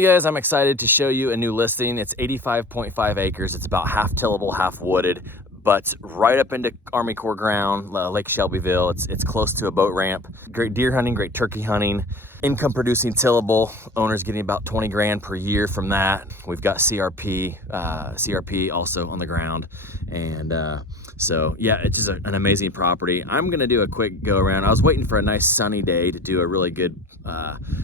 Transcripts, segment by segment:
Hey guys, I'm excited to show you a new listing. It's 85.5 acres. It's about half tillable, half wooded, but right up into Army Corps ground, Lake Shelbyville. It's close to a boat ramp. Great deer hunting, great turkey hunting. Income producing tillable. Owners getting about 20 grand per year from that. We've got CRP also on the ground. And so yeah, it's just an amazing property. I'm gonna do a quick go around. I was waiting for a nice sunny day to do a really good,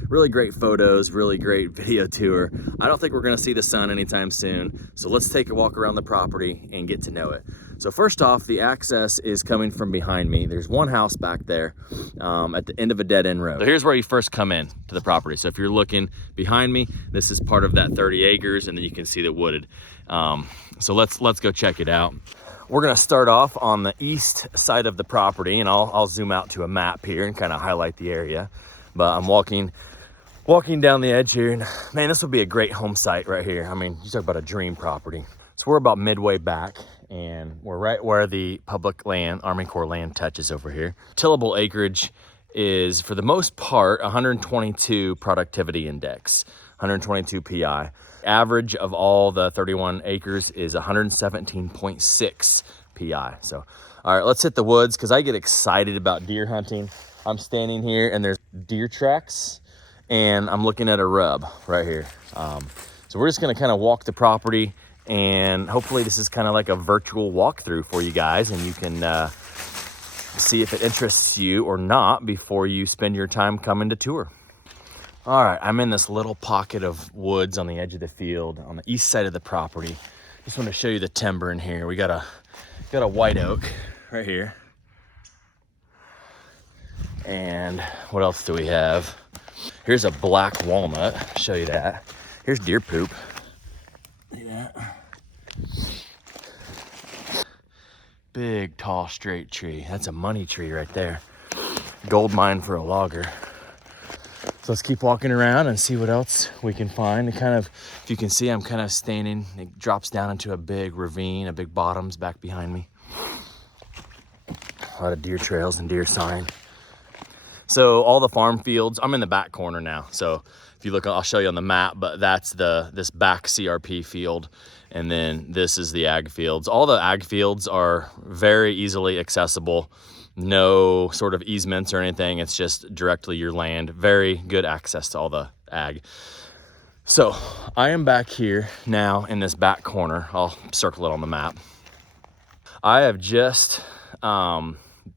really great photos, really great video tour. I don't think we're gonna see the sun anytime soon. So let's take a walk around the property and get to know it. So first off, the access is coming from behind me. There's one house back there at the end of a dead end road. So here's where you first come in to the property. So if you're looking behind me, this is part of that 30 acres, and then you can see the wooded. So let's go check it out. We're gonna start off on the east side of the property, and I'll zoom out to a map here and kind of highlight the area. But I'm walking down the edge here, and man, this will be a great home site right here. I mean, you talk about a dream property. So we're about midway back, and we're right where the public land, Army Corps land, touches over here. Tillable acreage is, for the most part, 122 productivity index, 122 PI. Average of all the 31 acres is 117.6 PI. So, all right, let's hit the woods, because I get excited about deer hunting. I'm standing here, and there's deer tracks, and I'm looking at a rub right here. So we're just gonna kind of walk the property, and hopefully this is kind of like a virtual walkthrough for you guys, and you can see if it interests you or not before you spend your time coming to tour. All right, I'm in this little pocket of woods on the edge of the field on the east side of the property. Just want to show you the timber in here. We got a white oak right here. And what else do we have? Here's a black walnut. I'll show you that. Here's deer poop. Yeah. Big, tall, straight tree. That's a money tree right there. Gold mine for a logger. So let's keep walking around and see what else we can find. And kind of, if you can see, I'm kind of standing. It drops down into a big ravine, a big bottoms back behind me. A lot of deer trails and deer sign. So all the farm fields, I'm in the back corner now. So if you look, I'll show you on the map, but that's this back CRP field. And then this is the ag fields. All the ag fields are very easily accessible. No sort of easements or anything. It's just directly your land. Very good access to all the ag. So I am back here now in this back corner. I'll circle it on the map. I have just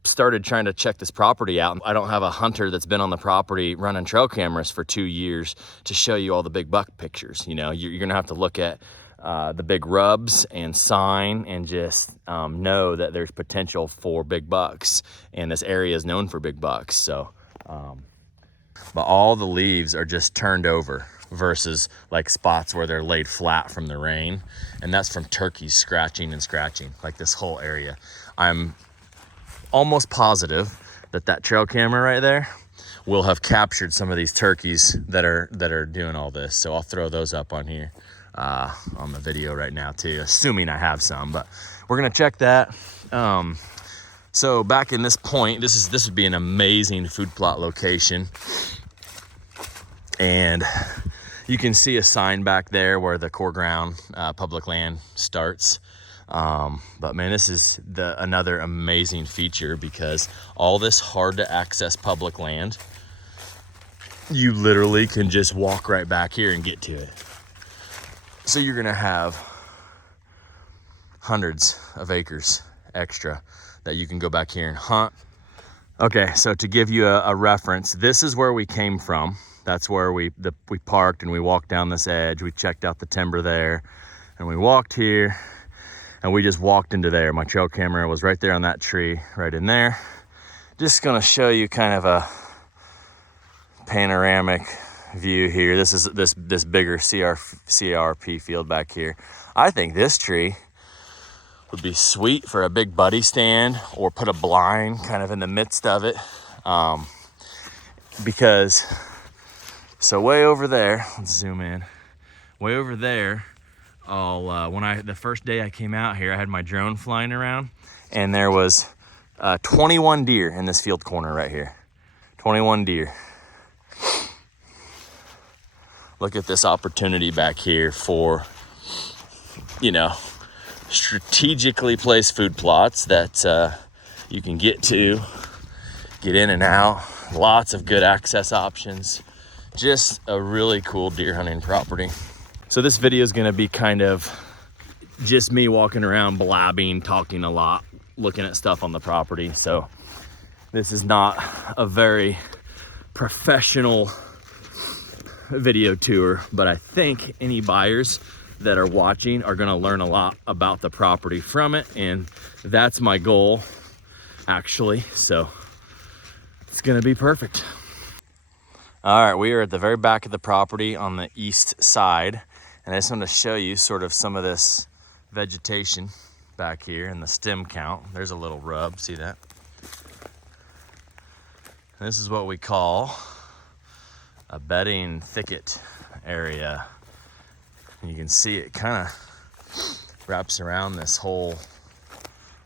started trying to check this property out. I don't have a hunter that's been on the property running trail cameras for 2 years to show you all the big buck pictures. You know, you're gonna have to look at the big rubs and sign, and just know that there's potential for big bucks, and this area is known for big bucks. So but all the leaves are just turned over versus like spots where they're laid flat from the rain, and that's from turkeys scratching like this whole area. I'm almost positive that trail camera right there will have captured some of these turkeys that are doing all this. So I'll throw those up on here on the video right now too, assuming I have some, but we're gonna check that. So back in this point, this would be an amazing food plot location, and you can see a sign back there where the Corps ground public land starts. But man, this is another amazing feature, because all this hard to access public land, you literally can just walk right back here and get to it. So you're gonna have hundreds of acres extra that you can go back here and hunt. Okay, so to give you a reference, this is where we came from. That's where we parked, and we walked down this edge. We checked out the timber there, and we walked here, and we just walked into there. My trail camera was right there on that tree, right in there. Just gonna show you kind of a panoramic view here. This is this bigger CRP field back here. I think this tree would be sweet for a big buddy stand, or put a blind kind of in the midst of it. Because, so way over there, let's zoom in, way over there, the first day I came out here, I had my drone flying around, and there was 21 deer in this field corner right here. 21 deer. look at this opportunity back here for, you know, strategically placed food plots that you can get in and out. Lots of good access options. Just a really cool deer hunting property. So this video is gonna be kind of just me walking around blabbing, talking a lot, looking at stuff on the property. So this is not a very professional video tour, but I think any buyers that are watching are gonna learn a lot about the property from it, and that's my goal, actually. So it's gonna be perfect. All right, we are at the very back of the property on the east side, and I just want to show you sort of some of this vegetation back here and the stem count. There's a little rub, see that? And this is what we call a bedding thicket area. And you can see it kind of wraps around this whole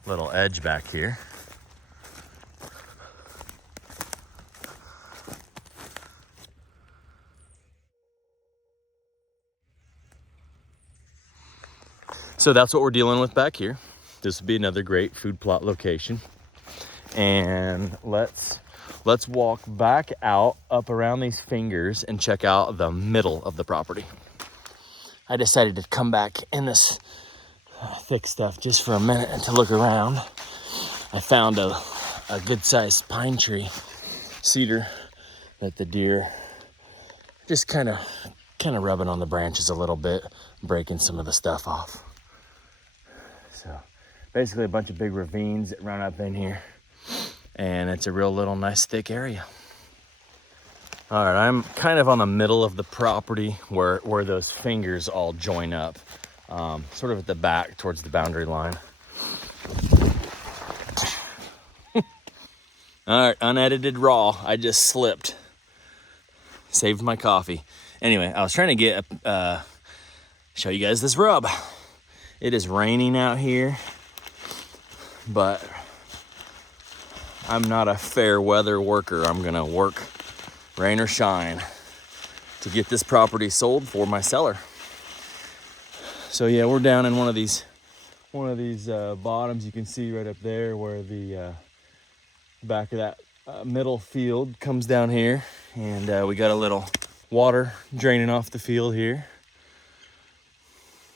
little edge back here. So that's what we're dealing with back here. This would be another great food plot location. And let's walk back out up around these fingers and check out the middle of the property. I decided to come back in this thick stuff just for a minute to look around. I found a good sized pine tree, cedar, that the deer just kind of rubbing on the branches a little bit, breaking some of the stuff off. So basically a bunch of big ravines that run up in here, and it's a real little nice thick area. All right, I'm kind of on the middle of the property where those fingers all join up, sort of at the back towards the boundary line. All right, unedited raw, I just slipped. Saved my coffee. Anyway, I was trying to show you guys this rub. It is raining out here, but I'm not a fair weather worker. I'm gonna work rain or shine to get this property sold for my seller. So yeah, we're down in one of these bottoms. You can see right up there where the back of that middle field comes down here, and we got a little water draining off the field here,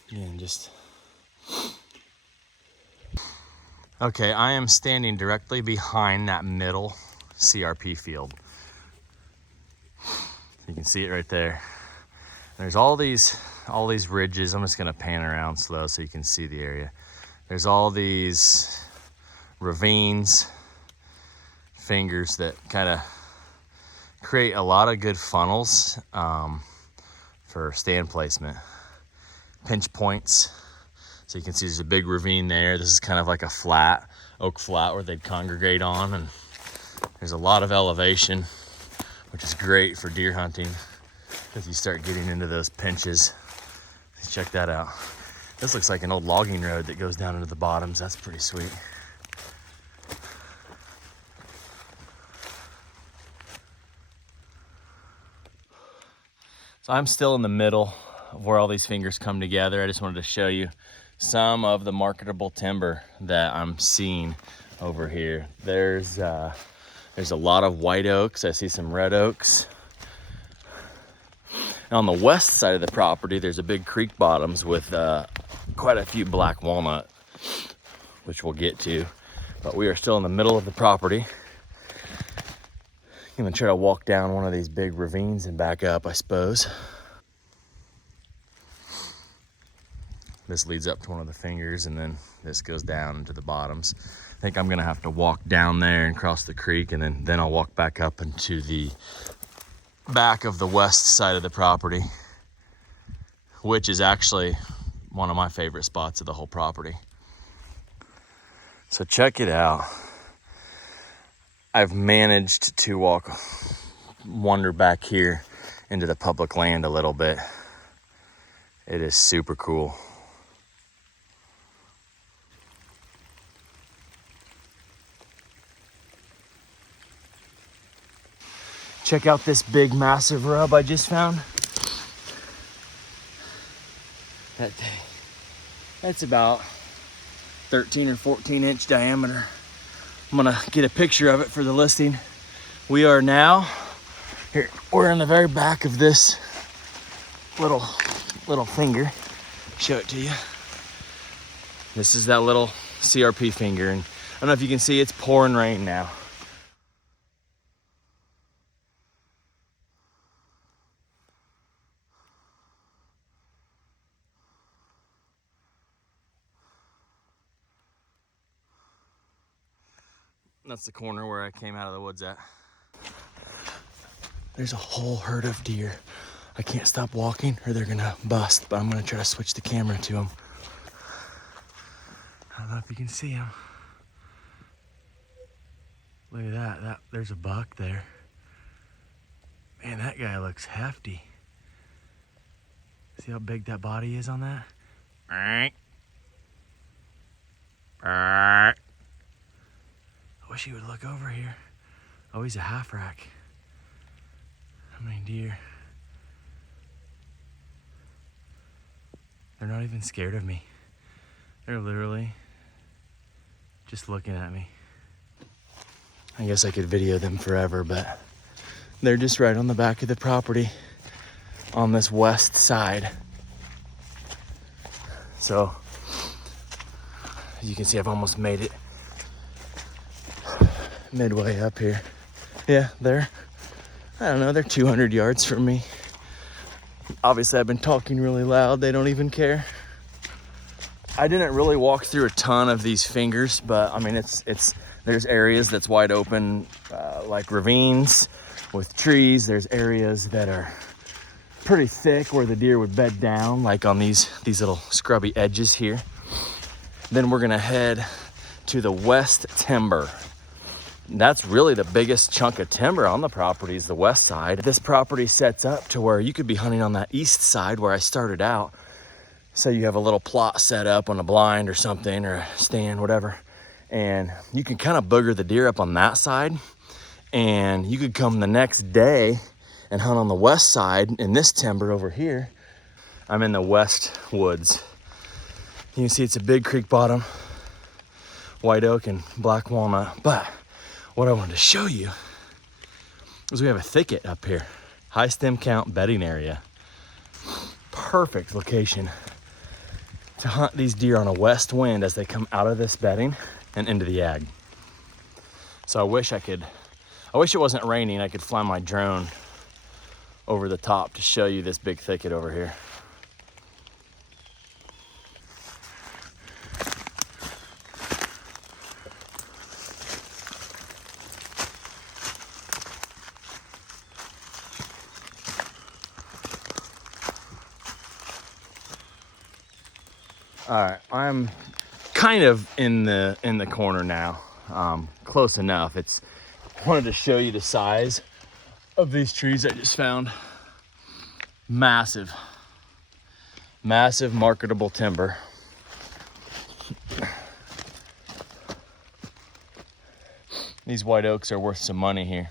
and just okay, I am standing directly behind that middle CRP field. You can see it right there. There's all these ridges. I'm just gonna pan around slow so you can see the area. There's all these ravines, fingers that kind of create a lot of good funnels for stand placement. Pinch points. So you can see there's a big ravine there. This is kind of like a flat, oak flat where they'd congregate on, and there's a lot of elevation, which is great for deer hunting because you start getting into those pinches. Check that out. This looks like an old logging road that goes down into the bottoms. That's pretty sweet. So I'm still in the middle of where all these fingers come together. I just wanted to show you some of the marketable timber that I'm seeing over here. There's a lot of white oaks. I see some red oaks. And on the west side of the property, there's a big creek bottoms with quite a few black walnut, which we'll get to. But we are still in the middle of the property. I'm gonna try to walk down one of these big ravines and back up, I suppose. This leads up to one of the fingers, and then this goes down into the bottoms. I think I'm gonna have to walk down there and cross the creek, and then I'll walk back up into the back of the west side of the property, which is actually one of my favorite spots of the whole property. So check it out. I've managed to wander back here into the public land a little bit. It is super cool. Check out this big, massive rub I just found. That's about 13 or 14 inch diameter. I'm gonna get a picture of it for the listing. We are now here. We're in the very back of this little finger. Show it to you. This is that little CRP finger, and I don't know if you can see, it's pouring rain now. That's the corner where I came out of the woods at. There's a whole herd of deer. I can't stop walking or they're gonna bust, but I'm gonna try to switch the camera to them. I don't know if you can see them. Look at that, there's a buck there. Man, that guy looks hefty. See how big that body is on that? I wish he would look over here. Oh, he's a half rack. How many deer? They're not even scared of me. They're literally just looking at me. I guess I could video them forever, but they're just right on the back of the property on this west side. So, as you can see, I've almost made it midway up here. Yeah, they're 200 yards from me. Obviously, I've been talking really loud. They don't even care. I didn't really walk through a ton of these fingers, but I mean, there's areas that's wide open, like ravines with trees. There's areas that are pretty thick where the deer would bed down, like on these little scrubby edges here. Then we're gonna head to the west timber. That's really the biggest chunk of timber on the property is the west side. This property sets up to where you could be hunting on that east side where I started out. So you have a little plot set up on a blind or something, or a stand, whatever. And you can kind of booger the deer up on that side. And you could come the next day and hunt on the west side in this timber over here. I'm in the west woods. You can see it's a big creek bottom, white oak and black walnut. But what I wanted to show you is we have a thicket up here. High stem count bedding area. Perfect location to hunt these deer on a west wind as they come out of this bedding and into the ag. So I wish it wasn't raining. I could fly my drone over the top to show you this big thicket over here. All right, I'm kind of in the corner now, close enough. Wanted to show you the size of these trees I just found. Massive marketable timber. These white oaks are worth some money here.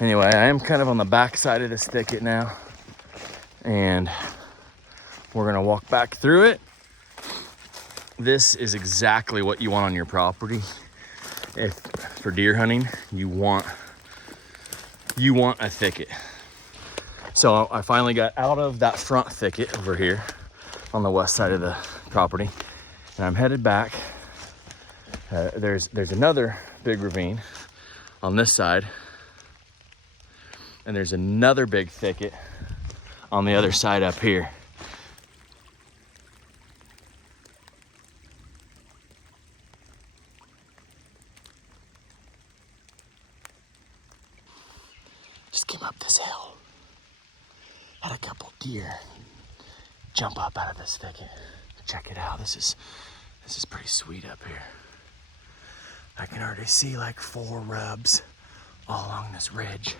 Anyway, I am kind of on the back side of this thicket now, and we're gonna walk back through it. This is exactly what you want on your property. If for deer hunting, you want a thicket. So I finally got out of that front thicket over here on the west side of the property, and I'm headed back. There's another big ravine on this side, and there's another big thicket on the other side up here. Just came up this hill. Had a couple deer jump up out of this thicket. Check it out. This is pretty sweet up here. I can already see like 4 rubs all along this ridge.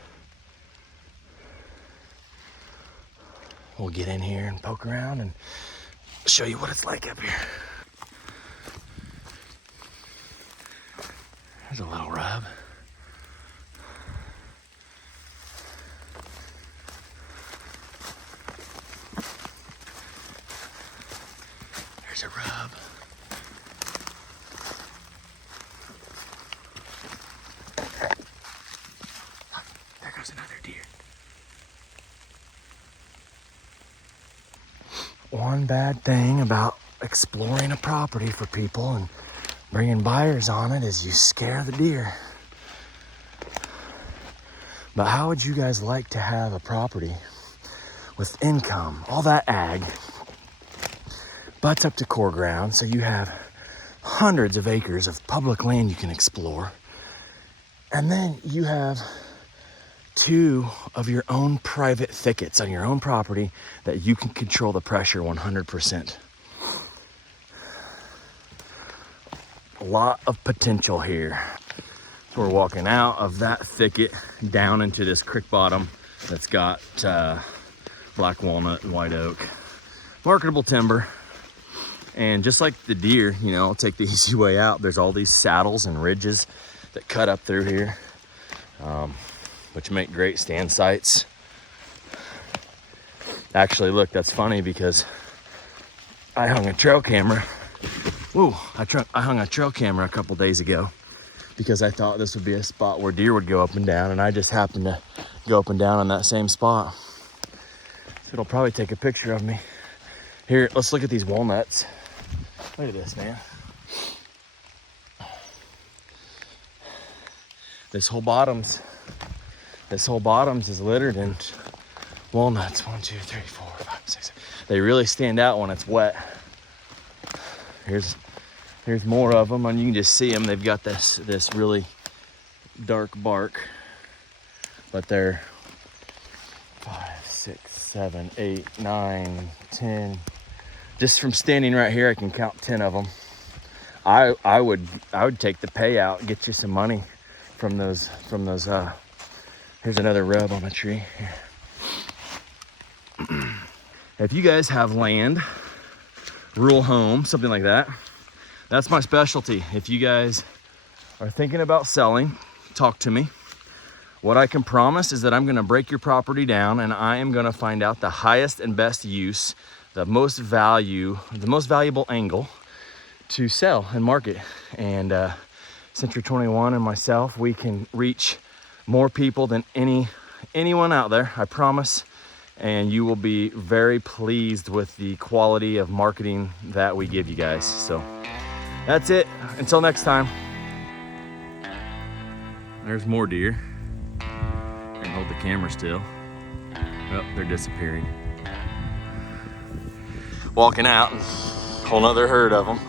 We'll get in here and poke around and show you what it's like up here. There's a little rub. There's another deer. One bad thing about exploring a property for people and bringing buyers on it is you scare the deer. But how would you guys like to have a property with income, all that ag, butts up to core ground, so you have hundreds of acres of public land you can explore, and then you have 2 of your own private thickets on your own property that you can control the pressure 100%. A lot of potential here. So we're walking out of that thicket down into this creek bottom that's got black walnut and white oak, marketable timber. And just like the deer, you know, I'll take the easy way out. There's all these saddles and ridges that cut up through here, which make great stand sites. Actually, look, that's funny because I hung a trail camera. Whoa, I hung a trail camera a couple days ago because I thought this would be a spot where deer would go up and down, and I just happened to go up and down on that same spot. So it'll probably take a picture of me. Here, let's look at these walnuts. Look at this, man. This whole bottom's is littered in walnuts. 1, 2, 3, 4, 5, 6. They really stand out when it's wet. Here's more of them, and you can just see them. They've got this really dark bark, but they're 5, 6, 7, 8, 9, 10. Just from standing right here, I can count 10 of them. I would take the payout, get you some money from those. Here's another rub on a tree. If you guys have land, rural home, something like that, that's my specialty. If you guys are thinking about selling, talk to me. What I can promise is that I'm gonna break your property down, and I am gonna find out the highest and best use, the most valuable angle to sell and market. And Century 21 and myself, we can reach more people than anyone out there, I promise. And you will be very pleased with the quality of marketing that we give you guys. So that's it. Until next time. There's more deer. I can hold the camera still. Oh, they're disappearing. Walking out, whole nother herd of them.